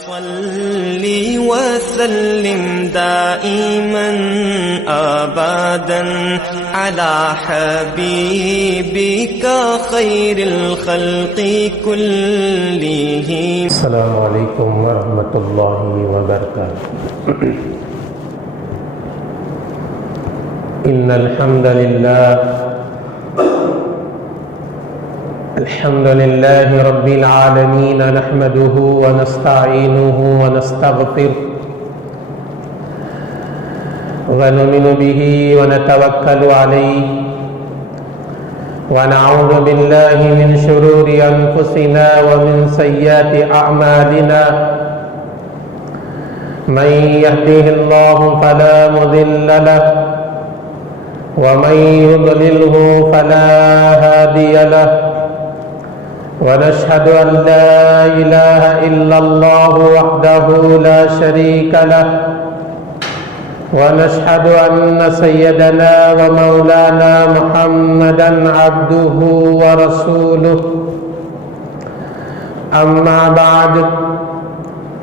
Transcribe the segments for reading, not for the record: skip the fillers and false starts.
صلی وسلم دائما ابدا على حبيبك خير الخلق كلهم. السلام علیکم ورحمۃ اللہ وبرکاتہ. ان الحمد للہ رب العالمین نحمده ونستعینه ونستغفره ونؤمن به ونتوکل علیہ ونعوذ باللہ من شرور انفسنا ومن سیئات اعمالنا. من يهده الله فلا مضل له ومن يضلله فلا هادي له. ونشهد أن لا إله إلا الله وحده لا شريك له. ونشهد أن سيدنا ومولانا محمدا عبده ورسوله. أما بعد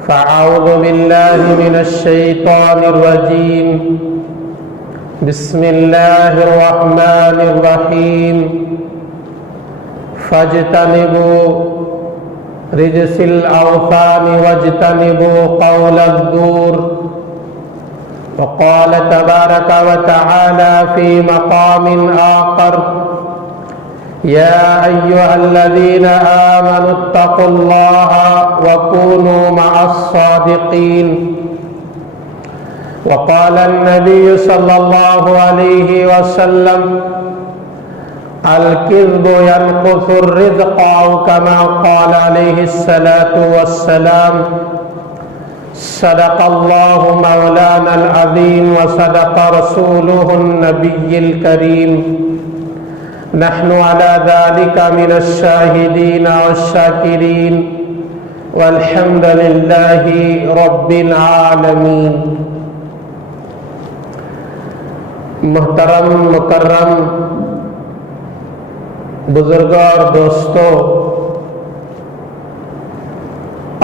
فأعوذ بالله من الشيطان الرجيم. بسم الله الرحمن الرحيم. فاجتنبوا رجس الأوثان واجتنبوا قول الزور. وقال تبارك وتعالى في مقام آخر: يا أيها الذين آمنوا اتقوا الله وكونوا مع الصادقين. وقال النبي صلى الله عليه وسلم: الكذب ينقص الرزق، أو كما قال عليه الصلاة والسلام. صدق الله مولانا العظيم وصدق رسوله النبي الكريم. نحن على ذلك من الشاهدين والشاكرين والحمد لله رب العالمين. محترم مکرم بزرگوں اور دوستوں،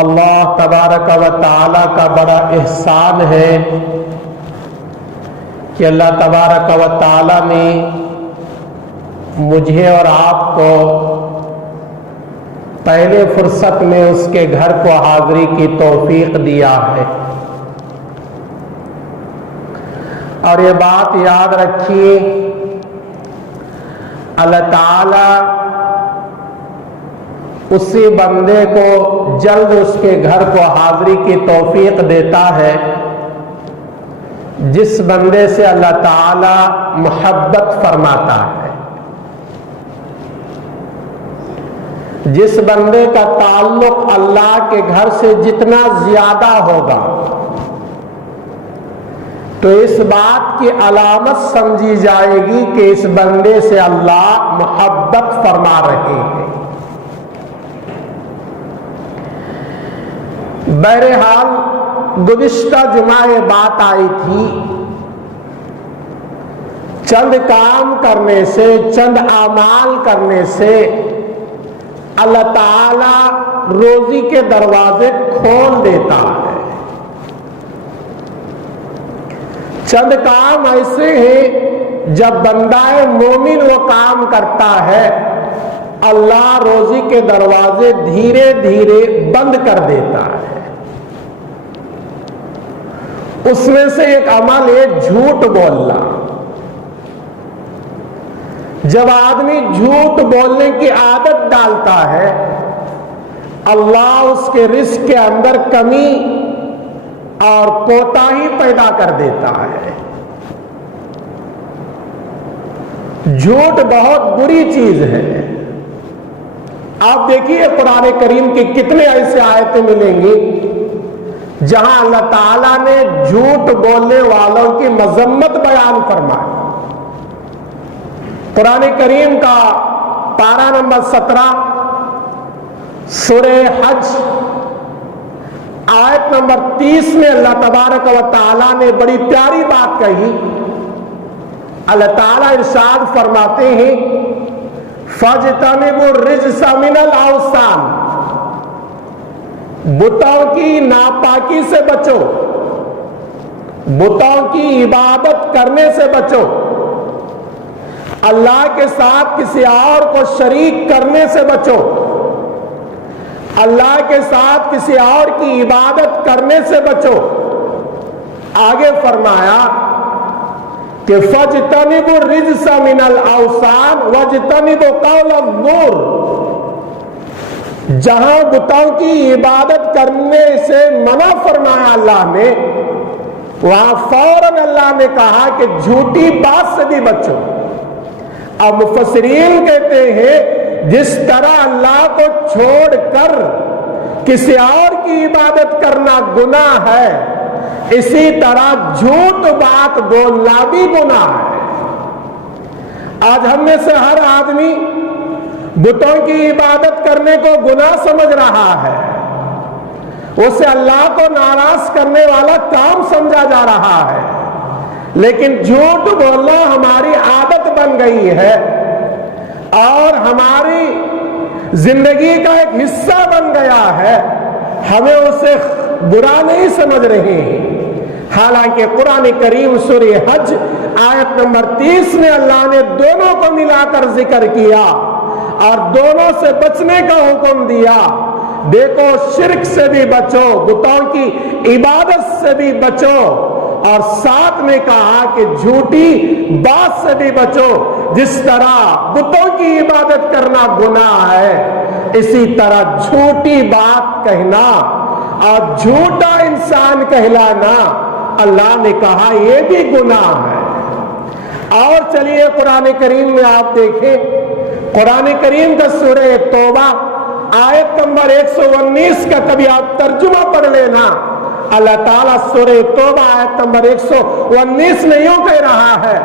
اللہ تبارک و تعالی کا بڑا احسان ہے کہ اللہ تبارک و تعالی نے مجھے اور آپ کو پہلے فرصت میں اس کے گھر کو حاضری کی توفیق دیا ہے. اور یہ بات یاد رکھیے، اللہ تعالی اسی بندے کو جلد اس کے گھر کو حاضری کی توفیق دیتا ہے جس بندے سے اللہ تعالی محبت فرماتا ہے، جس بندے کا تعلق اللہ کے گھر سے جتنا زیادہ ہوگا تو اس بات کی علامت سمجھی جائے گی کہ اس بندے سے اللہ محبت فرما رہے ہیں. بہرحال گزشتہ جمعہ یہ بات آئی تھی، چند کام کرنے سے، چند اعمال کرنے سے اللہ تعالی روزی کے دروازے کھول دیتا ہے. چند کام ایسے ہیں جب بندہ مومن وہ کام کرتا ہے اللہ روزی کے دروازے دھیرے دھیرے بند کر دیتا ہے. اس میں سے ایک عمل ہے جھوٹ بولنا. جب آدمی جھوٹ بولنے کی عادت ڈالتا ہے اللہ اس کے رزق کے اندر کمی اور کوتاہی پیدا کر دیتا ہے. جھوٹ بہت بری چیز ہے. آپ دیکھیے قرآن کریم کے کتنے ایسے آیتیں ملیں گی جہاں اللہ تعالیٰ نے جھوٹ بولنے والوں کی مذمت بیان فرمائی. قرآن کریم کا پارہ نمبر 17 سورہ حج آیت نمبر 30 میں اللہ تبارک و تعالیٰ نے بڑی پیاری بات کہی. اللہ تعالیٰ ارشاد فرماتے ہیں فَاجْتَنِبُوا الرِّجْسَ مِنَ الْأَوْثَانِ، بتوں کی ناپاکی سے بچو، بتوں کی عبادت کرنے سے بچو، اللہ کے ساتھ کسی اور کو شریک کرنے سے بچو، اللہ کے ساتھ کسی اور کی عبادت کرنے سے بچو۔ آگے فرمایا کہ فَاجْتَنِبُوا الرِّجْسَ مِنَ الْأَوْثَانِ وَاجْتَنِبُوا قَوْلَ الزُّورِ، جہاں بتوں کی عبادت کرنے سے منع فرمایا اللہ نے، وہاں فوراً اللہ نے کہا کہ جھوٹی بات سے بھی بچو۔ اب مفسرین کہتے ہیں جس طرح اللہ کو چھوڑ کر کسی اور کی عبادت کرنا گناہ ہے، اسی طرح جھوٹ بات بولنا بھی گناہ ہے۔ آج ہم میں سے ہر آدمی بتوں کی عبادت کرنے کو گناہ سمجھ رہا ہے، اسے اللہ کو ناراض کرنے والا کام سمجھا جا رہا ہے، لیکن جھوٹ بولنا ہماری عادت بن گئی ہے اور ہماری زندگی کا ایک حصہ بن گیا ہے، ہمیں اسے برا نہیں سمجھ رہے ہیں۔ حالانکہ قرآن کریم سورہ حج آیت نمبر 30 میں اللہ نے دونوں کو ملا کر ذکر کیا اور دونوں سے بچنے کا حکم دیا۔ دیکھو، شرک سے بھی بچو، بتوں کی عبادت سے بھی بچو، اور ساتھ میں کہا کہ جھوٹی بات سے بھی بچو۔ جس طرح بتوں کی عبادت کرنا گناہ ہے، اسی طرح جھوٹی بات کہنا اور جھوٹا انسان کہلانا اللہ نے کہا یہ بھی گناہ ہے۔ اور چلیے قرآن کریم میں آپ دیکھیں، قرآن کریم کا سورہ توبہ آیت نمبر 119 کا کبھی آپ ترجمہ پڑھ لینا۔ اللہ تعالیٰ سورہ توبہ آیت نمبر 119 میں یوں کہہ رہا ہے،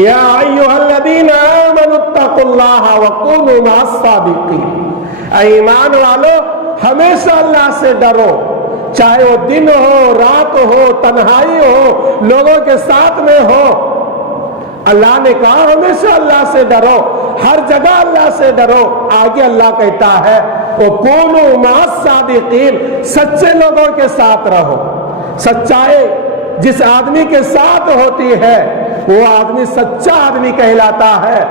یا ایھا الذین آمنوا اتقوا اللہ وکونوا مع الصادقین، اے ایمان والو ہمیشہ اللہ سے ڈرو، چاہے وہ دن ہو، رات ہو، تنہائی ہو، لوگوں کے ساتھ میں ہو۔ اللہ نے کہا ہمیشہ اللہ سے ڈرو، ہر جگہ اللہ سے ڈرو۔ آگے اللہ کہتا ہے وَكُونُوا مَعَ الصَّادِقِينَ، سچے لوگوں کے ساتھ رہو۔ سچائی جس آدمی کے ساتھ ہوتی ہے وہ آدمی سچا آدمی کہلاتا ہے۔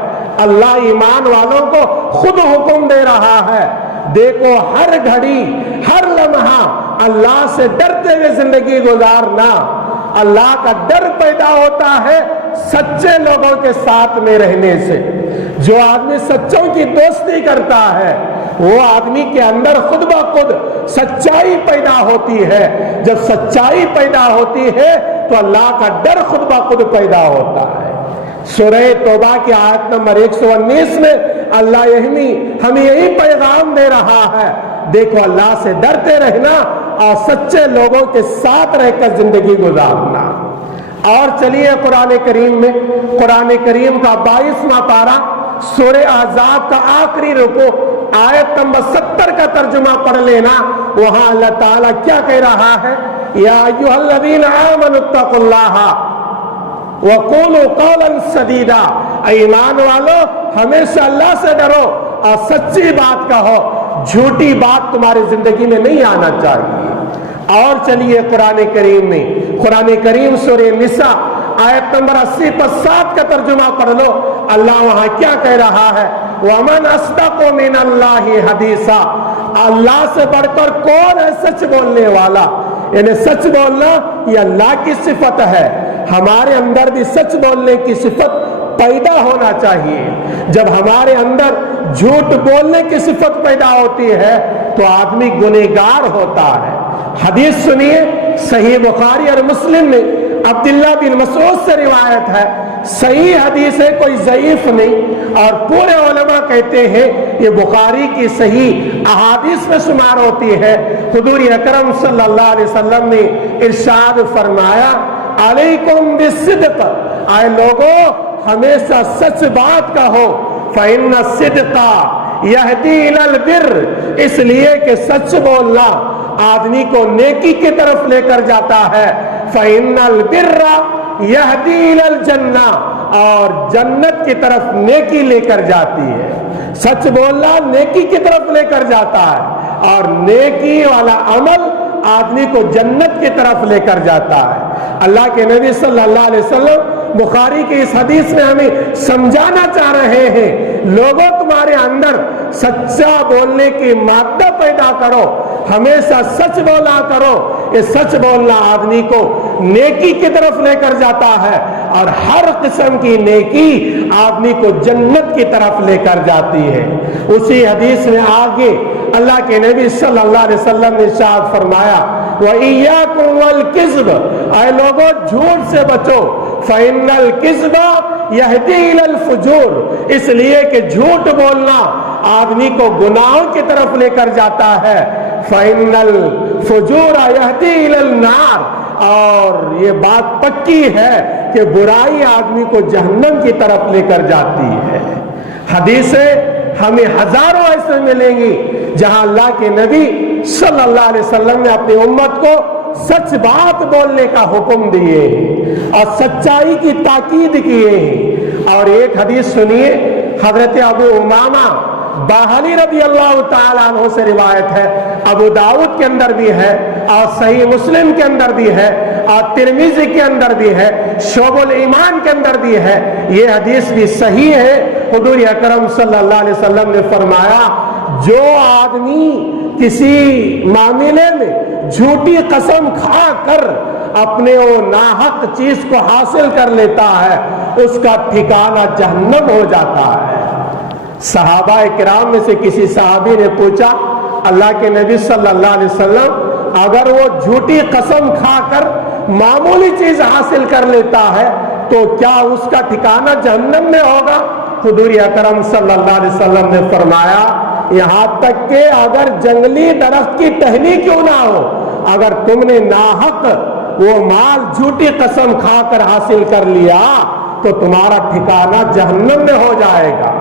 اللہ ایمان والوں کو خود حکم دے رہا ہے، دیکھو ہر گھڑی ہر لمحہ اللہ سے ڈرتے ہوئے زندگی گزارنا۔ اللہ کا ڈر پیدا ہوتا ہے سچے لوگوں کے ساتھ میں رہنے سے۔ جو آدمی سچوں کی دوستی کرتا ہے وہ آدمی کے اندر خود بخود سچائی پیدا ہوتی ہے۔ جب سچائی پیدا ہوتی ہے تو اللہ کا ڈر خود بخود پیدا ہوتا ہے۔ سورہ توبہ کی آیت نمبر 119 میں اللہ ہمیں یہی پیغام دے رہا ہے، دیکھو اللہ سے ڈرتے رہنا اور سچے لوگوں کے ساتھ رہ کر زندگی گزارنا۔ اور چلیے قرآن کریم میں، قرآن کریم کا 22واں پارہ سورہ احزاب کا آخری رکوع آیت نمبر 70 کا ترجمہ پڑھ لینا۔ وہاں اللہ تعالیٰ کیا کہہ رہا ہے، یا ایھا الذین آمنوا اتقوا اللہ وقولوا قولا سدیدا، ایمان والو ہمیشہ اللہ سے ڈرو اور سچی بات کہو، جھوٹی بات تمہاری زندگی میں نہیں آنا چاہیے۔ اور چلیے قرآن کریم میں، قرآن کریم سورہ نساء آیت نمبر 80 پر 7 کا ترجمہ پڑھ لو۔ اللہ وہاں کیا کہہ رہا ہے، وَمَنْ أَصْدَقُ مِنَ اللَّهِ حَدِيثًا، اللہ سے بڑھ کر کون ہے سچ بولنے والا؟ یعنی سچ بولنا یہ اللہ کی صفت ہے، ہمارے اندر بھی سچ بولنے کی صفت پیدا ہونا چاہیے۔ جب ہمارے اندر جھوٹ بولنے کی صفت پیدا ہوتی ہے تو آدمی گنہگار ہوتا ہے۔ حدیث سنیے، صحیح بخاری اور مسلم میں عبداللہ بن مسعود سے روایت ہے، صحیح حدیث ہے، کوئی ضعیف نہیں، اور پورے علماء کہتے ہیں یہ بخاری کی صحیح احادیث میں شمار ہوتی ہے۔ حضور اکرم صلی اللہ علیہ وسلم نے ارشاد فرمایا، علیکم بالصدق، اے لوگوں ہمیشہ سچ بات کہو، فإن الصدق یہدی الی البر، اس لیے کہ سچ بولنا آدمی کو نیکی کی طرف لے کر جاتا ہے، فإن البر یہدی الی الجنہ، اور جنت کی طرف نیکی لے کر جاتی ہے۔ سچ بولنا نیکی کی طرف لے کر جاتا ہے۔ اور نیکی والا عمل آدمی کو جنت کی طرف لے کر جاتا ہے۔ اللہ کے نبی صلی اللہ علیہ وسلم بخاری کی اس حدیث میں ہمیں سمجھانا چاہ رہے ہیں، لوگوں تمہارے اندر سچا بولنے کی مادہ پیدا کرو، ہمیشہ سچ بولا کرو۔ یہ سچ بولنا آدمی کو نیکی کی طرف لے کر جاتا ہے، اور ہر قسم کی نیکی آدمی کو جنت کی طرف لے کر جاتی ہے۔ اسی حدیث میں آگے اللہ کے نبی صلی اللہ علیہ وسلم نے ارشاد فرمایا وَإِيَّاكُمْ وَالْكِذْبَ، اے لوگوں جھوٹ سے بچو، فَإِنَّ الْكِذْبَ يَهْدِي إِلَى الْفُجُورِ، اس لیے کہ جھوٹ بولنا آدمی کو گناہوں کی طرف لے کر جاتا ہے۔ فَإِنَّ الْفُجُورَ يَهْدِي إِلَى النَّارِ، اور یہ بات پکی ہے کہ برائی آدمی کو جہنم کی طرف لے کر جاتی ہے۔ حدیثیں ہمیں ہزاروں ایسے ملیں گی جہاں اللہ کے نبی صلی اللہ علیہ وسلم نے اپنی امت کو سچ بات بولنے کا حکم دیے اور سچائی کی تاکید کیے ہیں۔ اور ایک حدیث سنیے، حضرت ابو امامہ باہلی رضی اللہ تعالیٰ عنہ سے روایت ہے، ابو داؤد کے اندر بھی ہے اور صحیح مسلم کے اندر بھی ہے اور ترمذی کے اندر بھی ہے، شعب الایمان کے اندر بھی ہے، یہ حدیث بھی صحیح ہے۔ حضور اکرم صلی اللہ علیہ وسلم نے فرمایا جو آدمی کسی معاملے میں جھوٹی قسم کھا کر اپنے وہ ناحق چیز کو حاصل کر لیتا ہے اس کا ٹھکانہ جہنم ہو جاتا ہے۔ صحابہ کرام میں سے کسی صحابی نے پوچھا اللہ کے نبی صلی اللہ علیہ وسلم اگر وہ جھوٹی قسم کھا کر معمولی چیز حاصل کر لیتا ہے تو کیا اس کا ٹھکانہ جہنم میں ہوگا؟ حضور اکرم صلی اللہ علیہ وسلم نے فرمایا یہاں تک کہ اگر جنگلی درخت کی ٹہنی کیوں نہ ہو، اگر تم نے ناحق وہ مال جھوٹی قسم کھا کر حاصل کر لیا تو تمہارا ٹھکانہ جہنم میں ہو جائے گا۔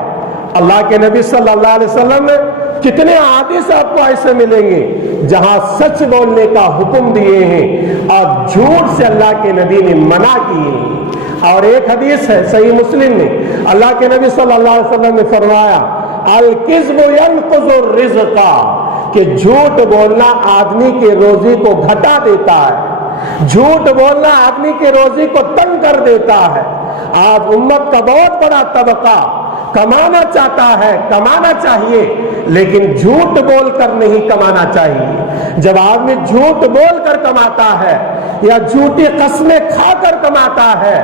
اللہ کے نبی صلی اللہ علیہ وسلم نے کتنے حدیث آپ کو ایسے ملیں گے جہاں سچ بولنے کا حکم دیے ہیں اور جھوٹ سے اللہ کے نبی نے منع کیے ہیں۔ اور ایک حدیث ہے صحیح مسلم میں، اللہ کے نبی صلی اللہ علیہ وسلم نے فرمایا الکذب ینقض الرزق، کہ جھوٹ بولنا آدمی کے روزی کو گھٹا دیتا ہے، جھوٹ بولنا آدمی کے روزی کو تنگ کر دیتا ہے۔ آج امت کا بہت بڑا طبقہ کمانا چاہتا ہے، کمانا چاہیے، لیکن جھوٹ بول کر نہیں کمانا چاہیے۔ جب آدمی جھوٹ بول کر کماتا ہے یا جھوٹی قسمیں کھا کر کماتا ہے،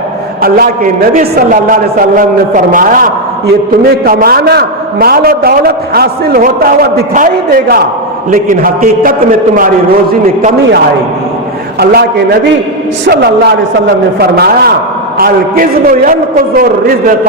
اللہ کے نبی صلی اللہ علیہ وسلم نے فرمایا یہ تمہیں کمانا مال و دولت حاصل ہوتا ہوا دکھائی دے گا لیکن حقیقت میں تمہاری روزی میں کمی آئے گی۔ اللہ کے نبی صلی اللہ علیہ وسلم نے فرمایا الکذب ینقض الرزق،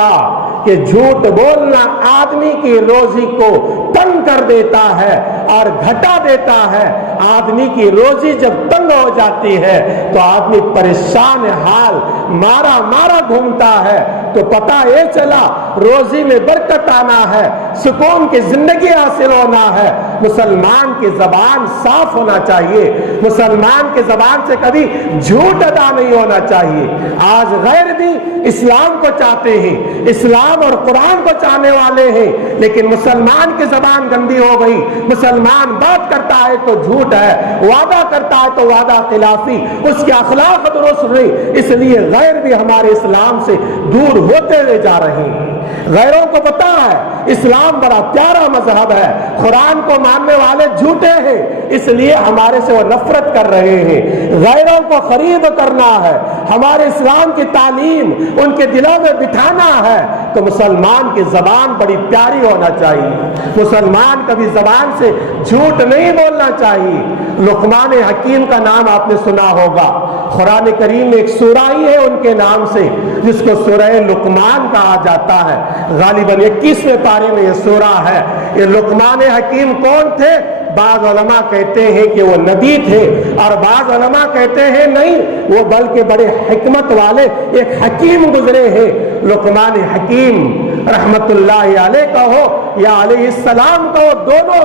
کہ جھوٹ بولنا آدمی کی روزی کو تنگ کر دیتا ہے اور گھٹا دیتا ہے۔ آدمی کی روزی جب تنگ ہو جاتی ہے تو آدمی پریشان حال مارا مارا گھومتا ہے، تو پتہ یہ چلا روزی میں برکت آنا ہے، سکون کی زندگی حاصل ہونا ہے۔ مسلمان کی زبان صاف ہونا چاہیے، مسلمان کی زبان سے کبھی جھوٹ ادا نہیں ہونا چاہیے۔ آج غیر بھی اسلام کو چاہتے ہیں، اسلام اور قرآن کو چاہنے والے ہیں، لیکن مسلمان کی زبان گندی ہو گئی۔ مسلمان بات کرتا ہے تو جھوٹ ہے، وعدہ کرتا ہے تو وعدہ خلافی، اس کے اخلاق درست نہیں، اس لیے غیر بھی ہمارے اسلام سے دور ہوتے ہوئے جا رہے ہیں۔ غیروں کو پتا ہے اسلام بڑا پیارا مذہب ہے، قرآن کو ماننے والے جھوٹے ہیں، اس لیے ہمارے سے وہ نفرت کر رہے ہیں۔ غیروں کو خرید کرنا ہے، ہمارے اسلام کی تعلیم ان کے دلوں میں بٹھانا ہے، تو مسلمان کی زبان بڑی پیاری ہونا چاہیے، مسلمان کبھی زبان سے جھوٹ نہیں بولنا چاہیے۔ لقمان حکیم کا نام آپ نے سنا ہوگا، قرآن کریم میں ایک سورہ ہی ہے ان کے نام سے جس کو سورہ لقمان کہا جاتا ہے، غالباً 21ویں پارے میں یہ سورہ ہے۔ یہ لقمان حکیم کون تھے؟ بعض علماء کہتے ہیں کہ وہ نبی تھے اور بعض علماء کہتے ہیں نہیں، وہ بلکہ بڑے حکمت والے ایک حکیم گزرے ہیں۔ لقمان حکیم رحمت اللہ علیہ کہو یا علیہ السلام کہو، دونوں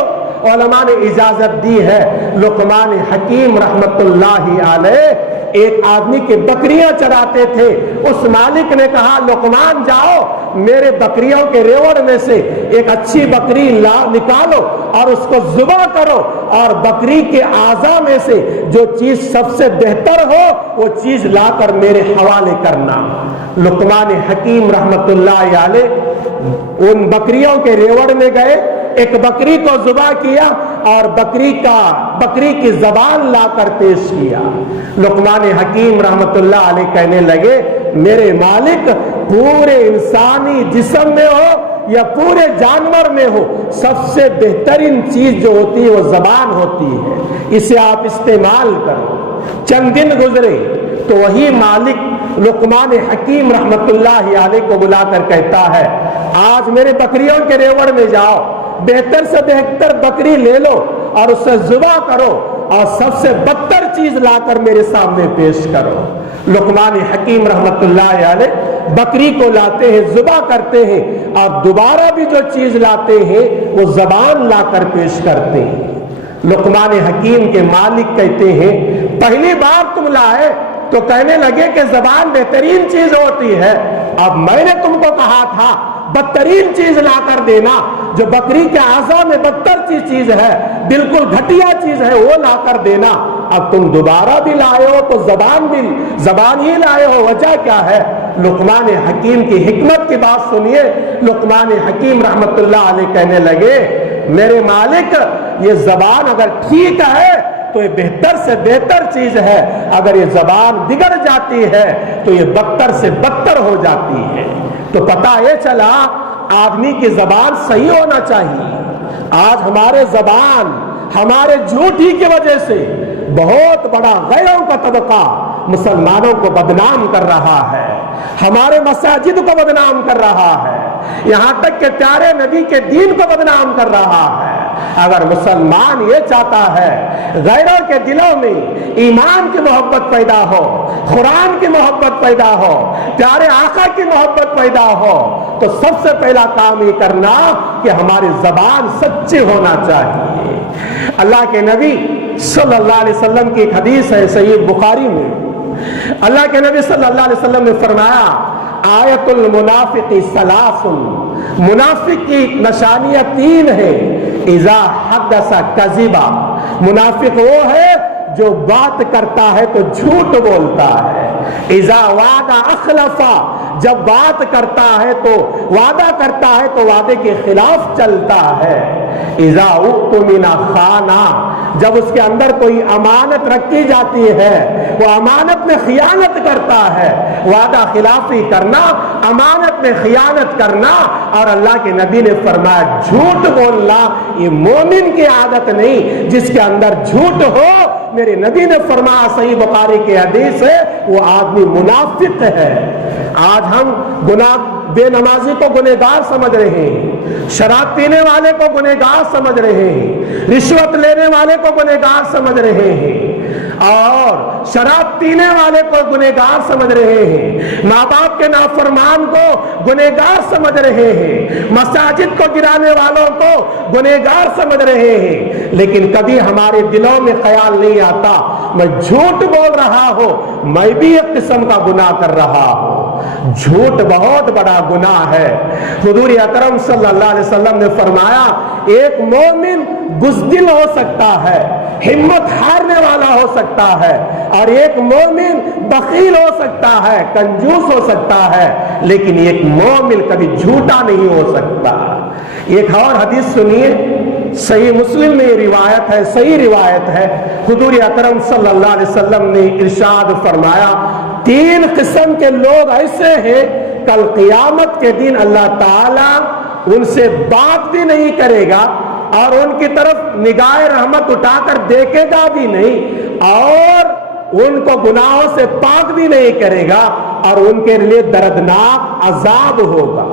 علماء نے اجازت دی ہے۔ لقمان حکیم رحمت اللہ علیہ ایک آدمی کی بکریاں چراتے تھے. اس مالک نے کہا لقمان جاؤ میرے بکریوں کے ریوڑ میں سے ایک اچھی بکری نکالو اور اس کو ذبح کرو اور بکری کے اعضاء میں سے جو چیز سب سے بہتر ہو وہ چیز لا کر میرے حوالے کرنا. لقمان حکیم رحمت اللہ علیہ ان بکریوں کے ریوڑ میں گئے, ایک بکری کو ذبح کیا اور بکری کی زبان لا کر پیش کیا. لقمان حکیم رحمت اللہ علیہ کہنے لگے میرے مالک پورے انسانی جسم میں ہو یا پورے جانور میں ہو سب سے بہترین چیز جو ہوتی ہے وہ زبان ہوتی ہے, اسے آپ استعمال کرو. چند دن گزرے تو وہی مالک لقمان حکیم رحمت اللہ علیہ کو بلا کر کہتا ہے آج میرے بکریوں کے ریوڑ میں جاؤ, بہتر سے بہتر بکری لے لو اور اسے ذبح کرو اور سب سے بدتر چیز لا کر میرے سامنے پیش کرو. لقمان حکیم رحمت اللہ علیہ بکری کو لاتے ہیں, ذبح کرتے ہیں اور دوبارہ بھی جو چیز لاتے ہیں وہ زبان لا کر پیش کرتے ہیں. لقمان حکیم کے مالک کہتے ہیں پہلی بار تم لائے تو کہنے لگے کہ زبان بہترین چیز ہوتی ہے, اب میں نے تم کو کہا تھا بدترین چیز لا کر دینا, جو بکری کے اعضاء میں بدتر چیز ہے, بالکل گھٹیا چیز ہے وہ لا کر دینا. اب تم دوبارہ بھی لائے ہو تو زبان ہی لائے ہو, وجہ کیا ہے؟ لقمان حکیم کی حکمت کی بات سنیے. لقمان حکیم رحمت اللہ علیہ کہنے لگے میرے مالک یہ زبان اگر ٹھیک ہے تو یہ بہتر سے بہتر چیز ہے, اگر یہ زبان بگڑ جاتی ہے تو یہ بدتر سے بدتر ہو جاتی ہے. تو پتہ یہ چلا آدمی کی زبان صحیح ہونا چاہیے. آج ہمارے زبان ہمارے جھوٹ ہی کی وجہ سے بہت بڑا غیروں کا طبقہ مسلمانوں کو بدنام کر رہا ہے, ہمارے مساجد کو بدنام کر رہا ہے, یہاں تک کہ پیارے نبی کے دین کو بدنام کر رہا ہے. اگر مسلمان یہ چاہتا ہے غیروں کے دلوں میں ایمان کی محبت پیدا ہو, قرآن کی محبت پیدا ہو, پیارے آقا کی محبت پیدا ہو, تو سب سے پہلا کام یہ کرنا کہ ہماری زبان سچی ہونا چاہیے. اللہ کے نبی صلی اللہ علیہ وسلم کی ایک حدیث ہے صحیح بخاری میں, اللہ کے نبی صلی اللہ علیہ وسلم نے فرمایا آیت المنافق ثلاث, منافق کی نشانیاں 3 ہیں. اذا حدث کذبا, منافق وہ ہے جو بات کرتا ہے تو جھوٹ بولتا ہے. اذا وعد اخلفا, جب بات کرتا ہے تو وعدہ کرتا ہے تو وعدے کے خلاف چلتا ہے. اذا اؤتمن خانا, جب اس کے اندر کوئی امانت رکھی جاتی ہے وہ امانت میں خیانت کرتا ہے. وعدہ خلافی کرنا, امانت میں خیانت کرنا, اور اللہ کے نبی نے فرمایا جھوٹ بولنا یہ مومن کی عادت نہیں, جس کے اندر جھوٹ ہو میرے نبی نے فرمایا صحیح بخاری کی حدیث ہے وہ آدمی منافق ہے. آج ہم بے نمازی کو گنہگار سمجھ رہے ہیں, شراب پینے والے کو گنہگار سمجھ رہے ہیں, رشوت لینے والے کو گنہگار سمجھ رہے ہیں, اور شراب پینے والے کو گنہگار سمجھ رہے ہیں, ماں باپ کے نافرمان کو گنہگار سمجھ رہے ہیں, مساجد کو گرانے والوں کو گنہگار سمجھ رہے ہیں. لیکن کبھی ہمارے دلوں میں خیال نہیں آتا میں جھوٹ بول رہا ہوں, میں بھی ایک قسم کا گناہ کر رہا ہوں. جھوٹ بہت بڑا گناہ ہے. حضور اکرم صلی اللہ علیہ وسلم نے فرمایا ایک مومن بزدل ہو سکتا ہے, ہمت ہارنے والا ہو سکتا ہے, اور ایک مومن بخیل ہو سکتا ہے, کنجوس ہو سکتا ہے, لیکن ایک مومن کبھی جھوٹا نہیں ہو سکتا. ایک اور حدیث سنیے, صحیح مسلم میں یہ روایت ہے, صحیح روایت ہے. حضور اکرم صلی اللہ علیہ وسلم نے ارشاد فرمایا 3 قسم کے لوگ ایسے ہیں کل قیامت کے دن اللہ تعالی ان سے بات بھی نہیں کرے گا اور ان کی طرف نگاہ رحمت اٹھا کر دیکھے گا بھی نہیں, اور ان کو گناہوں سے پاک بھی نہیں کرے گا, اور ان کے لیے دردناک عذاب ہوگا.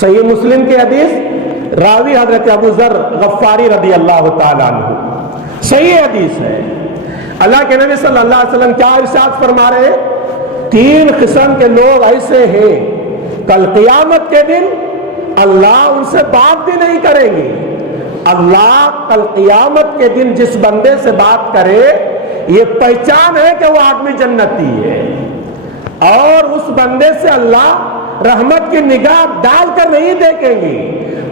صحیح مسلم کی حدیث, راوی حضرت ابو ذر غفاری رضی اللہ تعالیٰ عنہ, صحیح حدیث ہے. اللہ کے نبی صلی اللہ علیہ وسلم کیا ارشاد فرما رہے ہیں 3 قسم کے لوگ ایسے ہیں کل قیامت کے دن اللہ ان سے بات بھی نہیں کریں گے. اللہ کل قیامت کے دن جس بندے سے بات کرے یہ پہچان ہے کہ وہ آدمی جنتی ہے، اور اس بندے سے اللہ رحمت کی نگاہ ڈال کر نہیں دیکھیں گے،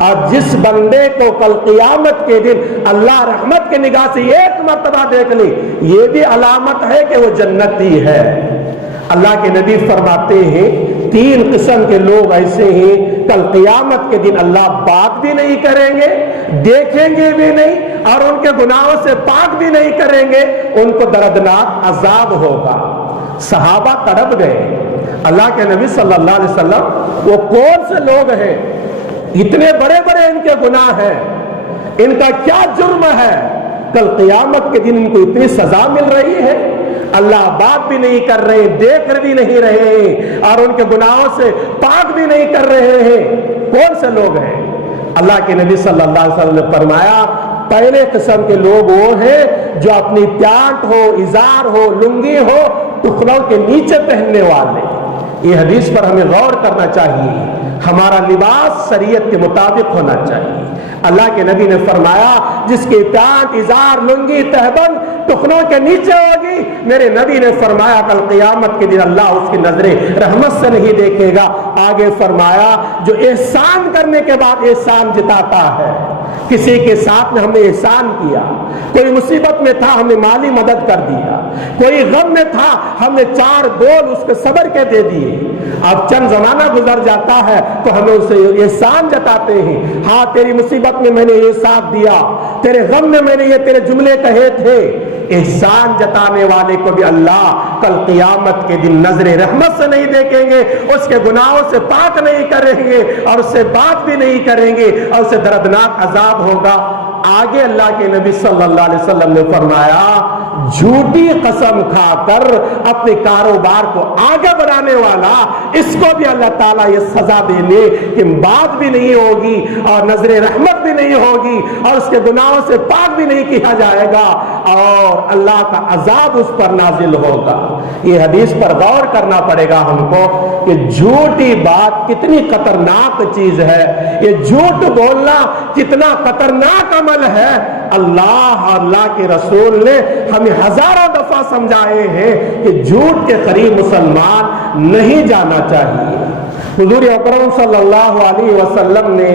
اور جس بندے کو کل قیامت کے دن اللہ رحمت کی نگاہ سے ایک مرتبہ دیکھ لے، یہ بھی علامت ہے کہ وہ جنتی ہے۔ اللہ کے نبی فرماتے ہیں 3 قسم کے لوگ ایسے ہیں کل قیامت کے دن اللہ بات بھی نہیں کریں گے، دیکھیں گے بھی نہیں، اور ان کے گناہوں سے پاک بھی نہیں کریں گے، ان کو دردناک عذاب ہوگا۔ صحابہ تڑپ گئے، اللہ کے نبی صلی اللہ علیہ وسلم وہ کون سے لوگ ہیں، اتنے بڑے بڑے ان کے گناہ ہیں، ان کا کیا جرم ہے، کل قیامت کے دن ان کو اتنی سزا مل رہی ہے، اللہ بات بھی نہیں کر رہے، دیکھ بھی نہیں رہے ہیں، اور ان کے گناہوں سے پاک بھی نہیں کر رہے ہیں، کون سے لوگ ہیں؟ اللہ کے نبی صلی اللہ علیہ وسلم نے فرمایا پہلے قسم کے لوگ وہ ہیں جو اپنی پیانٹ ہو، ازار ہو، لنگی ہو، ٹخنوں کے نیچے پہننے والے۔ یہ حدیث پر ہمیں غور کرنا چاہیے، ہمارا لباس شریعت کے مطابق ہونا چاہیے۔ اللہ کے نبی نے فرمایا جس کی پیانٹ، ازار، لنگی، تہبند ٹخنوں کے نیچے ہوگی، میرے نبی نے فرمایا کل قیامت کے دن اللہ اس کی نظریں رحمت سے نہیں دیکھے گا۔ آگے فرمایا جو احسان کرنے کے بعد احسان جتاتا ہے، کسی کے ساتھ میں ہم نے احسان کیا، کوئی مصیبت میں تھا ہم نے مالی مدد کر دیا، کوئی غم میں تھا ہم نے 4 بول اس کے صبر کے دے دیے، اب چند زمانہ گزر جاتا ہے تو ہمیں اسے احسان جتاتے ہیں، ہاں تیری مصیبت میں میں نے یہ ساتھ دیا، تیرے غم میں میں نے یہ تیرے جملے کہے تھے۔ احسان جتانے والے کو بھی اللہ کل قیامت کے دن نظر رحمت سے نہیں دیکھیں گے، اس کے گناہوں سے پاک نہیں کریں گے، اور اس سے بات بھی نہیں کریں گے، اور اسے دردناک عذاب ہوگا۔ آگے اللہ کے نبی صلی اللہ علیہ وسلم نے فرمایا جھوٹی قسم کھا کر اپنے کاروبار کو آگے بڑھانے والا، اس کو بھی اللہ تعالیٰ یہ سزا دے لے کہ بات بھی نہیں ہوگی اور نظر رحمت بھی نہیں ہوگی، اور اس کے گناہوں سے پاک بھی نہیں کیا جائے گا، اور اللہ کا عذاب اس پر نازل ہوگا۔ یہ حدیث پر غور کرنا پڑے گا ہم کو کہ جھوٹی بات کتنی خطرناک چیز ہے، یہ جھوٹ بولنا کتنا خطرناک عمل ہے۔ اللہ کے رسول نے ہمیں ہزاروں دفعہ سمجھائے ہیں کہ جھوٹ کے قریب مسلمان نہیں جانا چاہیے۔ حضور اکرم صلی اللہ علیہ وسلم نے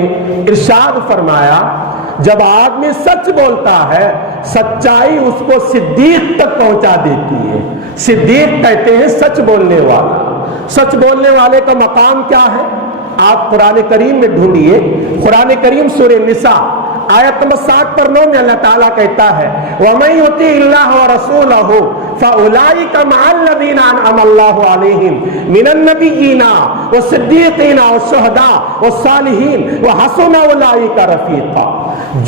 ارشاد فرمایا جب آدمی سچ بولتا ہے سچائی اس کو صدیق تک پہنچا دیتی ہے۔ صدیق کہتے ہیں سچ بولنے والا۔ سچ بولنے والے کا مقام کیا ہے؟ آپ قرآن کریم میں ڈھونڈیے، قرآن کریم سورہ نساء آیت نمبر 60 پر 9 میں اللہ تعالیٰ کہتا ہے وَمَن يُطِعِ اللَّهَ وَرَسُولَهُ فَأُولَٰئِكَ مَعَ الَّذِينَ أَنْعَمَ اللَّهُ عَلَيْهِمْ مِنَ النَّبِيِّينَ وَالصِّدِّيقِينَ وَالشُّهَدَاءِ وَالصَّالِحِينَ وَحَسُنَ أُولَٰئِكَ رَفِيقًا۔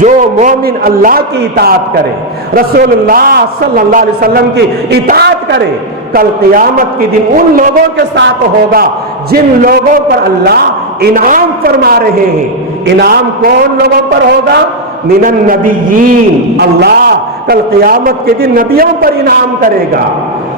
جو مومن اللہ کی اطاعت کرے، رسول اللہ صلی اللہ علیہ وسلم کی اطاعت کرے، کل قیامت کے دن ان لوگوں کے ساتھ ہوگا جن لوگوں پر اللہ انعام فرما رہے ہیں۔ انعام کون لوگوں پر ہوگا؟ من النبیین، اللہ کل قیامت کے دن نبیوں پر انعام کرے گا۔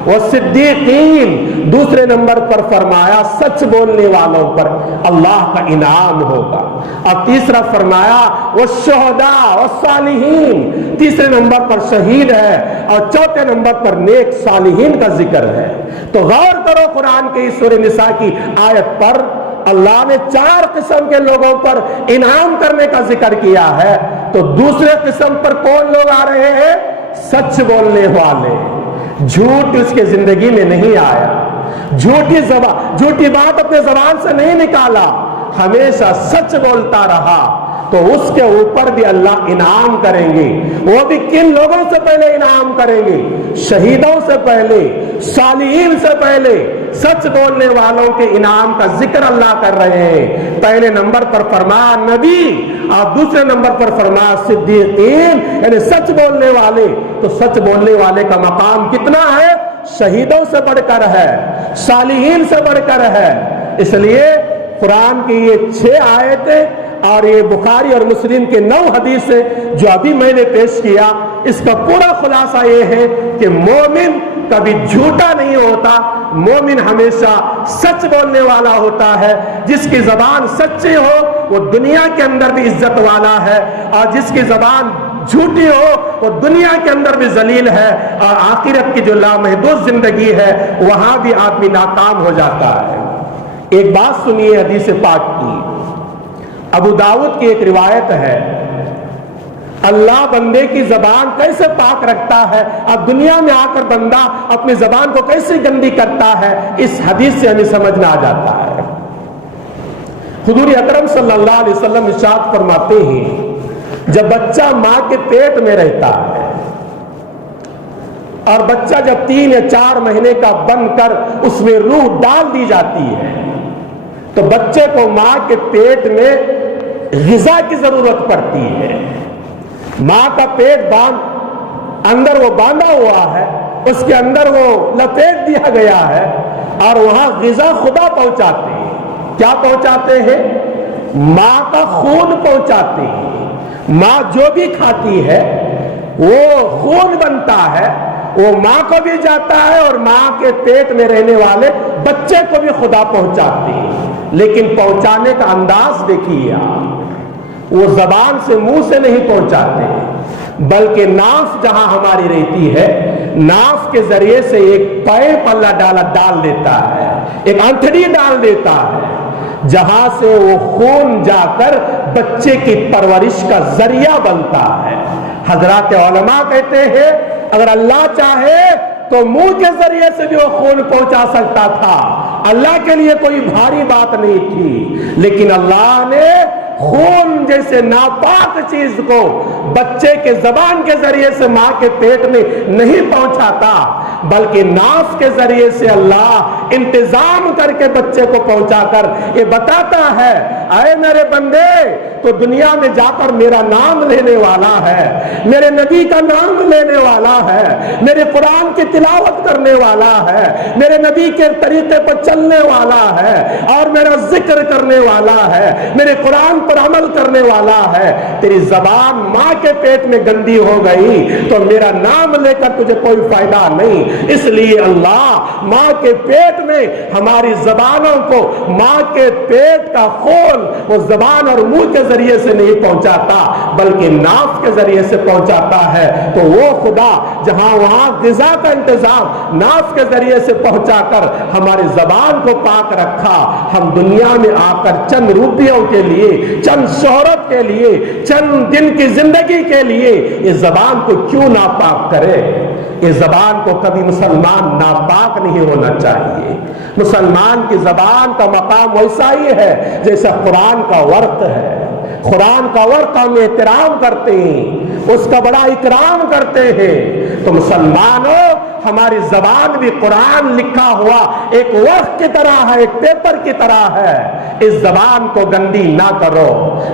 والصدیقین، دوسرے نمبر پر فرمایا سچ بولنے والوں پر اللہ کا انعام ہوگا۔ اور تیسرا فرمایا والشہداء والصالحین، تیسرے نمبر پر شہید ہے، اور چوتھے نمبر پر نیک صالحین کا ذکر ہے۔ تو غور کرو قرآن کے اس سورہ نساء کی آیت پر اللہ نے 4 قسم کے لوگوں پر انعام کرنے کا ذکر کیا ہے، تو دوسرے قسم پر کون لوگ آ رہے ہیں؟ سچ بولنے والے۔ جھوٹ اس کے زندگی میں نہیں آیا، جھوٹی بات اپنے زبان سے نہیں نکالا، ہمیشہ سچ بولتا رہا، تو اس کے اوپر بھی اللہ انعام کریں گے۔ وہ بھی کن لوگوں سے پہلے انعام کریں گے؟ شہیدوں سے پہلے، صالحین سے پہلے۔ سچ بولنے والوں کے انعام کا ذکر اللہ کر رہے ہیں۔ پہلے نمبر پر فرمایا نبی، اور دوسرے نمبر پر فرمایا صدیقین، یعنی سچ بولنے والے۔ تو سچ بولنے والے کا مقام کتنا ہے؟ شہیدوں سے بڑھ کر ہے، صالحین سے بڑھ کر ہے۔ اس لیے قرآن کی یہ 6 آیتیں اور یہ بخاری اور مسلم کے 9 حدیثیں جو ابھی میں نے پیش کیا، اس کا پورا خلاصہ یہ ہے کہ مومن کبھی جھوٹا نہیں ہوتا، مومن ہمیشہ سچ بولنے والا ہوتا ہے۔ جس کی زبان سچی ہو وہ دنیا کے اندر بھی عزت والا ہے، اور جس کی زبان جھوٹی ہو وہ دنیا کے اندر بھی ذلیل ہے، اور آخرت کی جو لامحدود زندگی ہے وہاں بھی آدمی ناکام ہو جاتا ہے۔ ایک بات سنیے حدیث پاک کی، ابو داؤد کی ایک روایت ہے، اللہ بندے کی زبان کیسے پاک رکھتا ہے، اب دنیا میں آ کر بندہ اپنی زبان کو کیسے گندی کرتا ہے، اس حدیث سے ہمیں سمجھ میں آ جاتا ہے۔ حضور اکرم صلی اللہ علیہ وسلم ارشاد فرماتے ہیں، جب بچہ ماں کے پیٹ میں رہتا ہے اور بچہ جب 3 یا 4 مہینے کا بن کر اس میں روح ڈال دی جاتی ہے تو بچے کو ماں کے پیٹ میں غذا کی ضرورت پڑتی ہے۔ ماں کا پیٹ اندر وہ باندھا ہوا ہے، اس کے اندر وہ لپیٹ دیا گیا ہے، اور وہاں غذا خدا پہنچاتے ہیں۔ کیا پہنچاتے ہیں؟ ماں کا خون پہنچاتے ہیں۔ ماں جو بھی کھاتی ہے وہ خون بنتا ہے، وہ ماں کو بھی جاتا ہے اور ماں کے پیٹ میں رہنے والے بچے کو بھی خدا پہنچاتے ہیں۔ لیکن پہنچانے کا انداز دیکھیے آپ، وہ زبان سے منہ سے نہیں پہنچاتے، بلکہ ناف جہاں ہماری رہتی ہے، ناف کے ذریعے سے ایک پائپ اللہ ڈال دیتا ہے، ایک انتڑی ڈال دیتا ہے، جہاں سے وہ خون جا کر بچے کی پرورش کا ذریعہ بنتا ہے۔ حضرات علماء کہتے ہیں اگر اللہ چاہے تو منہ کے ذریعے سے بھی وہ خون پہنچا سکتا تھا، اللہ کے لیے کوئی بھاری بات نہیں تھی، لیکن اللہ نے خون جیسے ناپاک چیز کو بچے کے زبان کے ذریعے سے ماں کے پیٹ میں نہیں پہنچاتا، بلکہ ناف کے ذریعے سے اللہ انتظام کر کے بچے کو پہنچا کر یہ بتاتا ہے، اے میرے بندے تو دنیا میں جا کر میرا نام لینے والا ہے، میرے نبی کا نام لینے والا ہے، میرے قرآن کی تلاوت کرنے والا ہے، میرے نبی کے طریقے پر چلنے والا ہے، اور میرا ذکر کرنے والا ہے، میرے قرآن پر عمل کرنے والا ہے۔ تیری زبان ماں کے پیٹ میں گندی ہو گئی تو میرا نام لے کر تجھے کوئی فائدہ نہیں۔ اس لیے اللہ ماں کے پیٹ میں ہماری زبانوں کو ماں کے پیٹ کا خون وہ زبان اور منہ کے ذریعے سے نہیں پہنچاتا بلکہ ناف کے ذریعے سے پہنچاتا ہے، تو وہ خدا جہاں وہاں غذا کا انتظام ناف کے ذریعے سے پہنچا کر ہماری زبان کو پاک رکھا، ہم دنیا میں آ کر چند روپیوں کے لیے، چند شہرت کے لیے، چند دن کی زندگی کے لیے یہ زبان کو کیوں ناپاک کرے؟ یہ زبان کو کبھی مسلمان ناپاک نہیں ہونا چاہیے۔ مسلمان کی زبان کا مقام ویسا ہی ہے جیسا قرآن کا ورق ہے۔ قرآن کا ورق ہم احترام کرتے ہیں، اس کا بڑا اکرام کرتے ہیں، تو مسلمانوں ہماری زبان بھی قرآن لکھا ہوا ایک ورق کی طرح ہے، ایک پیپر کی طرح ہے، اس زبان کو گندی نہ کرو۔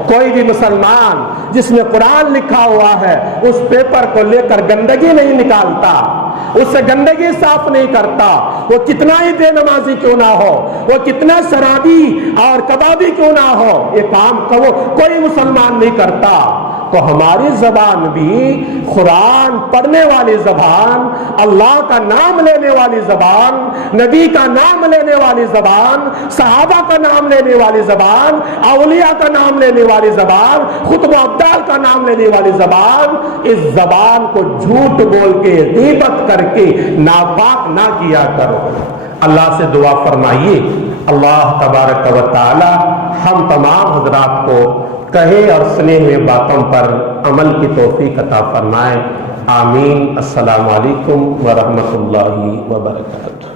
کوئی بھی مسلمان جس میں قرآن لکھا ہوا ہے اس پیپر کو لے کر گندگی نہیں نکالتا، اس سے گندگی صاف نہیں کرتا، وہ کتنا ہی بے نمازی کیوں نہ ہو، وہ کتنا شرابی اور کبابی کیوں نہ ہو، یہ کام کوئی مسلمان نہیں کرتا۔ تو ہماری زبان بھی قرآن پڑھنے والی زبان، اللہ کا نام لینے والی زبان، نبی کا نام لینے والی زبان، صحابہ کا نام لینے والی زبان، اولیاء کا نام لینے والی زبان، خطب ابدال کا نام لینے والی زبان، اس زبان کو جھوٹ بول کے غیبت کر کے ناپاک نہ کیا کرو۔ اللہ سے دعا فرمائیے اللہ تبارک و تعالی ہم تمام حضرات کو کہے اور سنے ہوئے باتوں پر عمل کی توفیق عطا فرمائے۔ آمین۔ السلام علیکم ورحمۃ اللہ وبرکاتہ۔